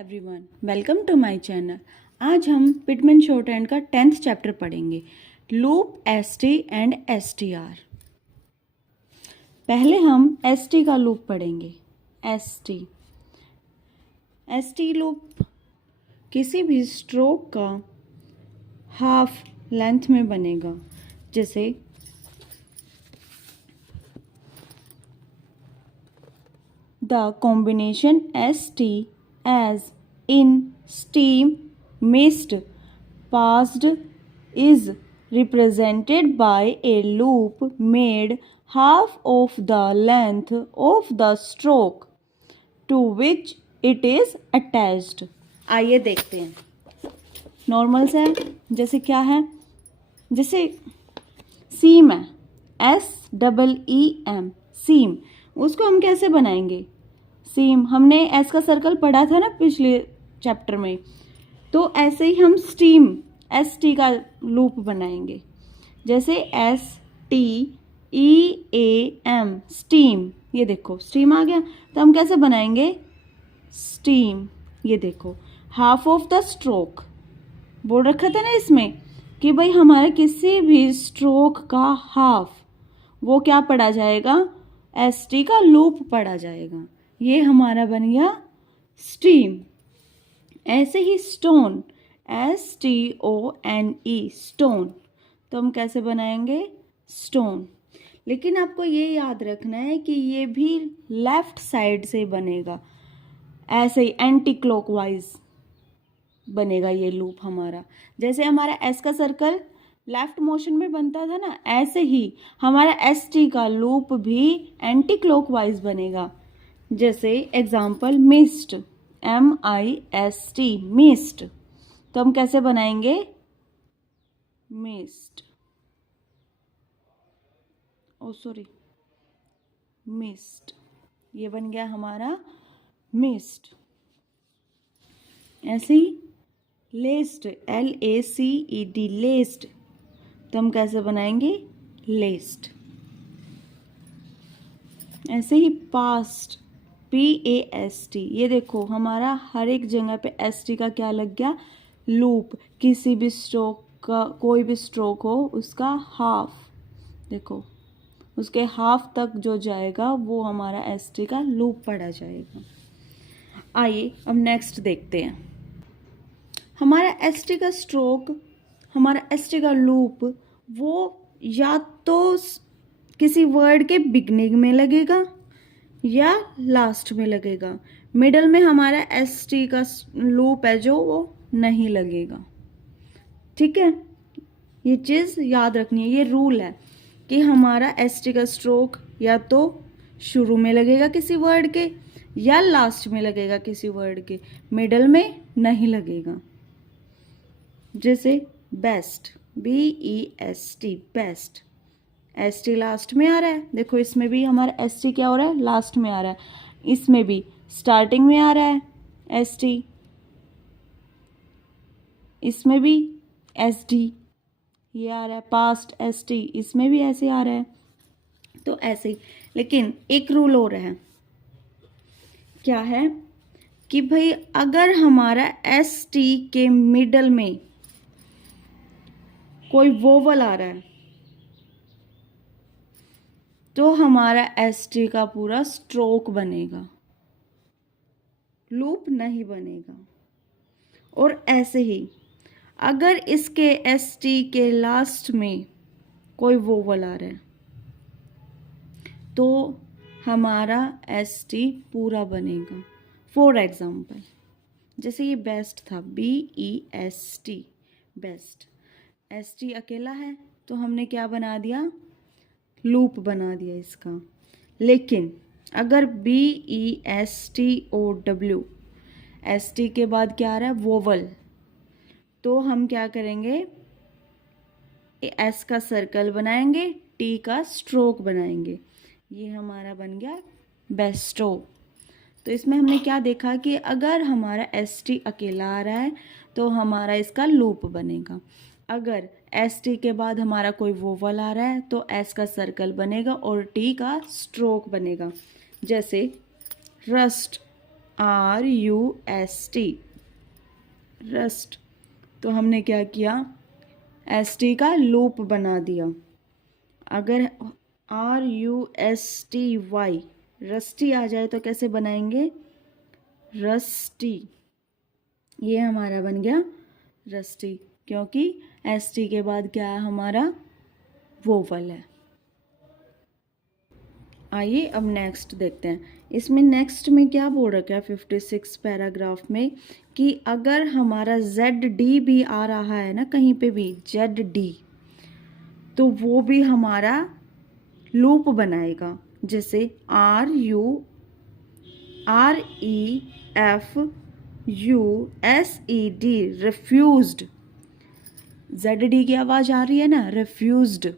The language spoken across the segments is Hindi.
Everyone, welcome to my channel. आज हम पिटमैन शॉर्टहैंड का 10th चैप्टर पढ़ेंगे, लूप, एसटी एंड एसटीआर। पहले हम एसटी का लूप पढ़ेंगे। एसटी लूप किसी भी स्ट्रोक का हाफ लेंथ में बनेगा। जैसे the combination ST as in steam mist passed is represented by a loop made half of the length of the stroke to which it is attached। आइए देखते हैं। नॉर्मल से जैसे क्या है, जैसे सीम है, SEEM सीम, उसको हम कैसे बनाएंगे? सीम हमने एस का सर्कल पढ़ा था ना पिछले चैप्टर में, तो ऐसे ही हम स्टीम ST का लूप बनाएंगे। जैसे STEAM स्टीम, ये देखो स्टीम आ गया, तो हम कैसे बनाएंगे? स्टीम, ये देखो हाफ ऑफ द स्ट्रोक बोल रखा था ना इसमें कि भाई हमारे किसी भी स्ट्रोक का हाफ वो क्या पढ़ा जाएगा? ST का लूप पढ़ा जाएगा। ये हमारा बन गया स्टीम। ऐसे ही स्टोन, STONE स्टोन, तो हम कैसे बनाएंगे? स्टोन। लेकिन आपको ये याद रखना है कि ये भी लेफ्ट साइड से बनेगा, ऐसे ही एंटी क्लॉकवाइज बनेगा ये लूप हमारा। जैसे हमारा एस का सर्कल लेफ्ट मोशन में बनता था ना, ऐसे ही हमारा ST का लूप भी एंटी क्लॉकवाइज बनेगा। जैसे एग्जाम्पल मिस्ट, MIST मिस्ट, तो हम कैसे बनाएंगे? मिस्ट, मिस्ट, ये बन गया हमारा मिस्ट। ऐसे ही लेस्ड, LACED लेस्ड, तो हम कैसे बनाएंगे? लेस्ड। ऐसे ही पास्ट, PAST, ये देखो हमारा हर एक जगह पे ST का क्या लग गया? लूप। किसी भी स्ट्रोक का, कोई भी स्ट्रोक हो, उसका हाफ, देखो उसके हाफ तक जो जाएगा वो हमारा ST का लूप पढ़ा जाएगा। आइए अब नेक्स्ट देखते हैं। हमारा ST का स्ट्रोक, हमारा ST का लूप, वो या तो किसी वर्ड के बिगनिंग में लगेगा या लास्ट में लगेगा। मिडल में हमारा ST का लूप है जो वो नहीं लगेगा। ठीक है, ये चीज़ याद रखनी है, ये रूल है कि हमारा ST का स्ट्रोक या तो शुरू में लगेगा किसी वर्ड के या लास्ट में लगेगा किसी वर्ड के, मिडल में नहीं लगेगा। जैसे best, BEST best, ST last में आ रहा है, देखो इसमें भी हमारा ST क्या हो रहा है? लास्ट में आ रहा है। इसमें भी स्टार्टिंग में आ रहा है ST, इसमें भी SD ये आ रहा है, पास्ट ST, इसमें भी ऐसे आ रहा है। तो ऐसे ही, लेकिन एक रूल हो रहा है, क्या है कि भाई अगर हमारा ST के मिडल में कोई वोवल आ रहा है तो हमारा ST का पूरा स्ट्रोक बनेगा, लूप नहीं बनेगा। और ऐसे ही अगर इसके ST के लास्ट में कोई वोवल आ रहा है तो हमारा ST पूरा बनेगा। फॉर एग्जाम्पल जैसे ये बेस्ट था, BEST बेस्ट, ST अकेला है तो हमने क्या बना दिया? लूप बना दिया इसका। लेकिन अगर BESTOW, ST के बाद क्या आ रहा है? वोवल, तो हम क्या करेंगे? S का सर्कल बनाएंगे, T का स्ट्रोक बनाएंगे, ये हमारा बन गया बेस्टो। तो इसमें हमने क्या देखा कि अगर हमारा ST अकेला आ रहा है तो हमारा इसका लूप बनेगा। अगर ST के बाद हमारा कोई वोवल आ रहा है तो S का सर्कल बनेगा और T का स्ट्रोक बनेगा। जैसे रस्ट, RUST, रस्ट। तो हमने क्या किया, ST का लूप बना दिया। अगर RUSTY, रस्टी आ जाए तो कैसे बनाएंगे, रस्टी। ये हमारा बन गया रस्टी, क्योंकि ST के बाद क्या है हमारा, वोवल है। आइए अब नेक्स्ट देखते हैं। इसमें नेक्स्ट में क्या बोल रखा है 56 पैराग्राफ में, कि अगर हमारा ZD भी आ रहा है ना कहीं पे भी, ZD, तो वो भी हमारा लूप बनाएगा। जैसे REFUSED, रिफ्यूज्ड। ZD की आवाज़ आ रही है ना, रिफ्यूज्ड,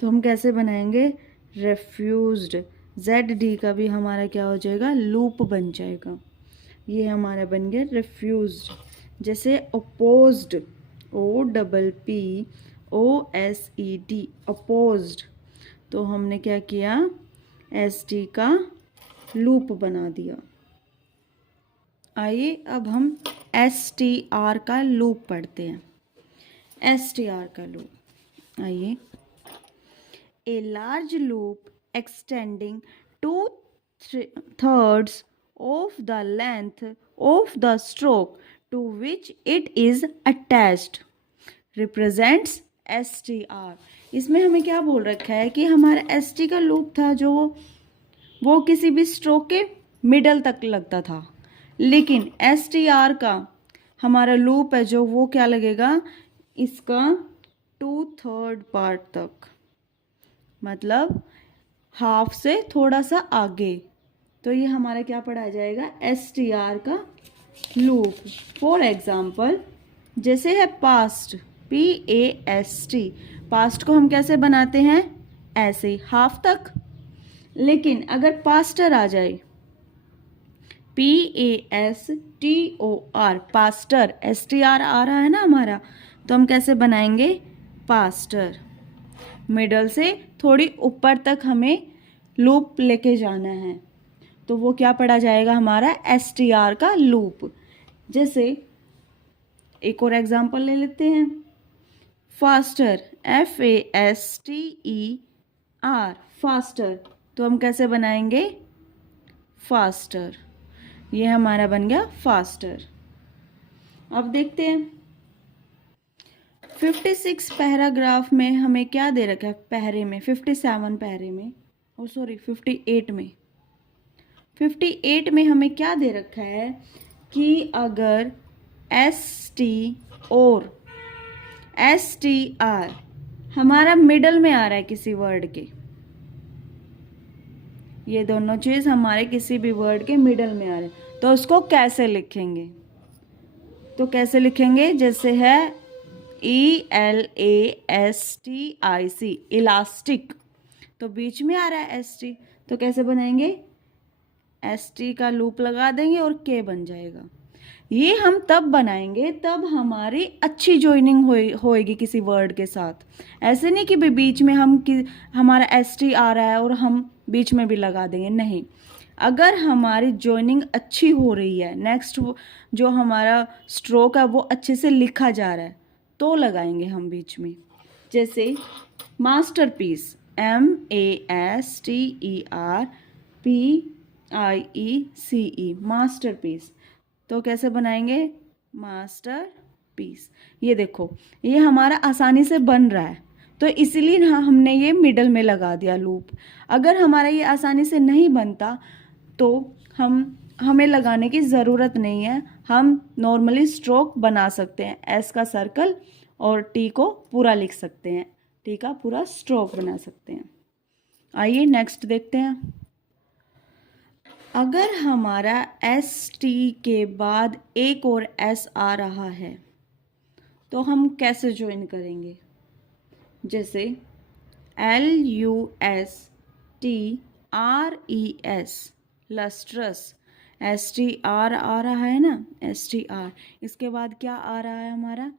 तो हम कैसे बनाएंगे, रिफ्यूज्ड। ZD का भी हमारा क्या हो जाएगा, लूप बन जाएगा। ये हमारा बन गया रिफ्यूज्ड। जैसे अपोज्ड, OPPOSED, अपोज्ड, तो हमने क्या किया, ST का लूप बना दिया। आइए अब हम STR का लूप पढ़ते हैं। STR का लूप, आइए। A large loop extending 2/3 of the length of the stroke to which it is attached represents STR। इसमें हमें क्या बोल रखा है कि हमारा ST का लूप था जो वो किसी भी स्ट्रोक के मिडल तक लगता था, लेकिन STR का हमारा लूप है जो वो क्या लगेगा, इसका 2/3 पार्ट तक, मतलब हाफ से थोड़ा सा आगे। तो ये हमारा क्या पढ़ा जाएगा, STR का लूप। फॉर एग्जाम्पल, जैसे है पास्ट, PAST, पास्ट को हम कैसे बनाते हैं, ऐसे हाफ तक। लेकिन अगर पास्टर आ जाए, PASTOR, पास्टर, STR आ रहा है ना हमारा, तो हम कैसे बनाएंगे, पास्टर। मिडल से थोड़ी ऊपर तक हमें लूप लेके जाना है, तो वो क्या पढ़ा जाएगा, हमारा STR का लूप। जैसे एक और एग्जांपल ले लेते हैं, फास्टर, FASTER, फास्टर, तो हम कैसे बनाएंगे, फास्टर। ये हमारा बन गया फास्टर। अब देखते हैं 56 पैराग्राफ में हमें क्या दे रखा है, पहरे में 57 पहरे में, ओ सॉरी 58 में, 58 में हमें क्या दे रखा है कि अगर ST और STR हमारा मिडल में आ रहा है किसी वर्ड के, ये दोनों चीज हमारे किसी भी वर्ड के मिडल में आ रहे हैं, तो उसको कैसे लिखेंगे, तो कैसे लिखेंगे, जैसे है ELASTIC, इलास्टिक, तो बीच में आ रहा है ST, तो कैसे बनाएंगे, ST का लूप लगा देंगे और K बन जाएगा। ये हम तब बनाएंगे तब हमारी अच्छी जॉइनिंग होएगी किसी वर्ड के साथ। ऐसे नहीं कि बीच में हमारा ST आ रहा है और हम बीच में भी लगा देंगे, नहीं। अगर हमारी जॉइनिंग अच्छी हो रही है, नेक्स्ट जो हमारा स्ट्रोक है वो अच्छे से लिखा जा रहा है, तो लगाएंगे हम बीच में। जैसे मास्टरपीस, MASTERPIECE, मास्टरपीस, तो कैसे बनाएंगे, मास्टरपीस। ये देखो ये हमारा आसानी से बन रहा है, तो इसीलिए हमने ये मिडल में लगा दिया लूप। अगर हमारा ये आसानी से नहीं बनता तो हमें लगाने की ज़रूरत नहीं है, हम नॉर्मली स्ट्रोक बना सकते हैं, S का सर्कल और T को पूरा लिख सकते हैं, T का पूरा स्ट्रोक बना सकते हैं। आइए नेक्स्ट देखते हैं। अगर हमारा ST के बाद एक और S आ रहा है तो हम कैसे ज्वाइन करेंगे, जैसे LUSTRES, लस्ट्रस, STR आ रहा है ना, STR, इसके बाद क्या आ रहा है हमारा,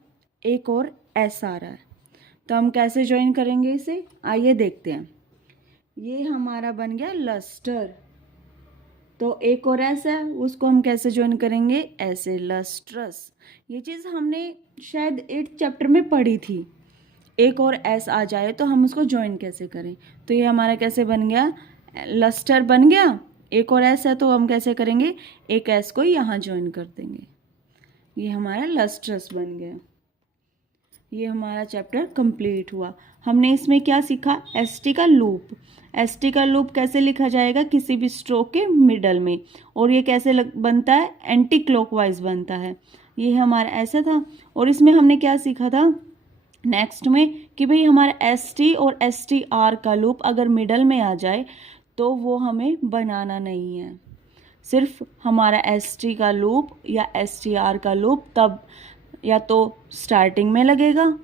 एक और S आ रहा है, तो हम कैसे ज्वाइन करेंगे इसे, आइए देखते हैं। ये हमारा बन गया लस्टर, तो एक और एस है, उसको हम कैसे ज्वाइन करेंगे, ऐसे, लस्ट्रस। ये चीज़ हमने शायद 8th चैप्टर में पढ़ी थी। एक और एस आ जाए तो हम उसको ज्वाइन कैसे करें। तो ये हमारा कैसे बन गया, लस्टर बन गया। एक और एस है तो हम कैसे करेंगे, एक एस को यहाँ ज्वाइन कर देंगे, ये हमारा लस्ट्रस बन गया। ये हमारा चैप्टर कंप्लीट हुआ। हमने इसमें क्या सीखा, एसटी का लूप। एसटी का लूप कैसे लिखा जाएगा, किसी भी स्ट्रोक के मिडल में, और ये कैसे बनता है, एंटी क्लॉकवाइज बनता है। ये हमारा ऐसा था। और इसमें हमने क्या सीखा था नेक्स्ट में, कि भाई हमारा एस टी और एस टी आर का लूप अगर मिडल में आ जाए तो वो हमें बनाना नहीं है। सिर्फ हमारा एस टी का लूप या एस टी आर का लूप तब या तो स्टार्टिंग में लगेगा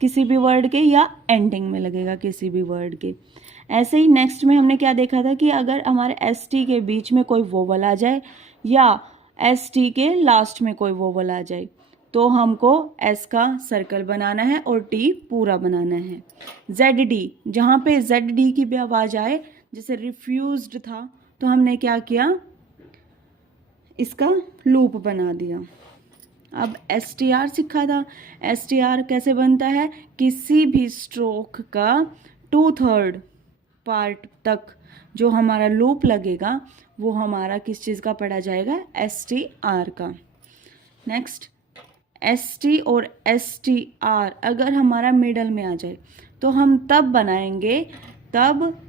किसी भी वर्ड के, या एंडिंग में लगेगा किसी भी वर्ड के। ऐसे ही नेक्स्ट में हमने क्या देखा था कि अगर हमारे एस टी के बीच में कोई वोवल आ जाए या एस टी के लास्ट में कोई वोवल आ जाए तो हमको एस का सर्कल बनाना है और टी पूरा बनाना है। जेड डी, जहाँ पे जेड डी की भी आवाज़ आए, जैसे रिफ्यूज्ड था तो हमने क्या किया, इसका लूप बना दिया। अब एस टी आर सीखा था। एस टी आर कैसे बनता है, किसी भी स्ट्रोक का 2/3 पार्ट तक जो हमारा लूप लगेगा वो हमारा किस चीज़ का पढ़ा जाएगा, एस टी आर का। नेक्स्ट, एस टी और एस टी आर अगर हमारा मिडल में आ जाए तो हम तब बनाएंगे, तब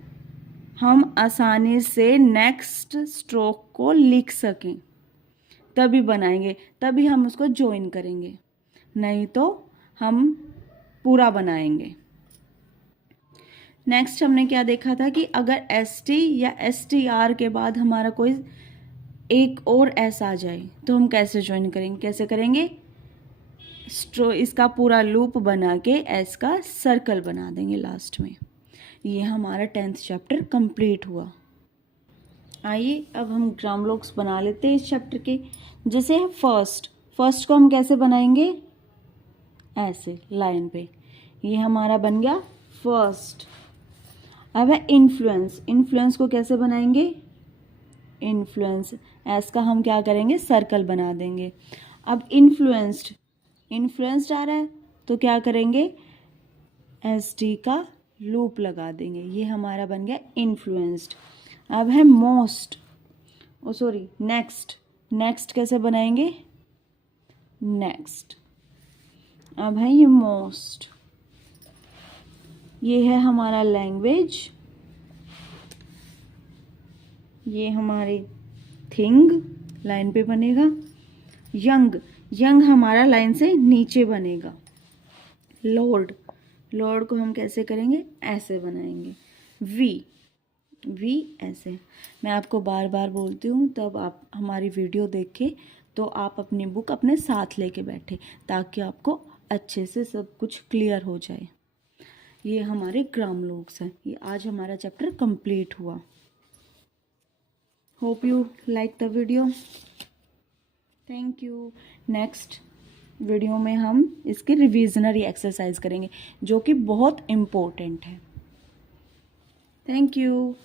हम आसानी से नेक्स्ट स्ट्रोक को लिख सकें, तभी बनाएंगे, तभी हम उसको ज्वाइन करेंगे, नहीं तो हम पूरा बनाएंगे। नेक्स्ट हमने क्या देखा था कि अगर एस टी या एस टी आर के बाद हमारा कोई एक और एस आ जाए तो हम कैसे ज्वाइन करेंगे, कैसे करेंगे, इसका पूरा लूप बना के एस का सर्कल बना देंगे लास्ट में। ये हमारा 10th चैप्टर कंप्लीट हुआ। आइए अब हम ग्राम लोक्स बना लेते हैं इस चैप्टर के। जैसे है फर्स्ट को हम कैसे बनाएंगे, ऐसे लाइन पे, ये हमारा बन गया फर्स्ट। अब है इन्फ्लुएंस को कैसे बनाएंगे, इन्फ्लुएंस, एस का हम क्या करेंगे, सर्कल बना देंगे। अब इन्फ्लुएंस्ड आ रहा है तो क्या करेंगे, एस टी का लूप लगा देंगे, ये हमारा बन गया इन्फ्लुएंस्ड। अब है नेक्स्ट कैसे बनाएंगे, नेक्स्ट। अब है ये मोस्ट, ये है हमारा लैंग्वेज, ये हमारी थिंग लाइन पे बनेगा। यंग हमारा लाइन से नीचे बनेगा। लॉर्ड को हम कैसे करेंगे, ऐसे बनाएंगे। वी ऐसे। मैं आपको बार बार बोलती हूँ, तब आप हमारी वीडियो देखें तो आप अपनी बुक अपने साथ लेके बैठे, ताकि आपको अच्छे से सब कुछ क्लियर हो जाए। ये हमारे ग्राम लोक्स हैं। ये आज हमारा चैप्टर कंप्लीट हुआ। Hope you like the video. Thank you. Next video में हम इसकी रिविजनरी एक्सरसाइज करेंगे जो कि बहुत इम्पोर्टेंट है। Thank you.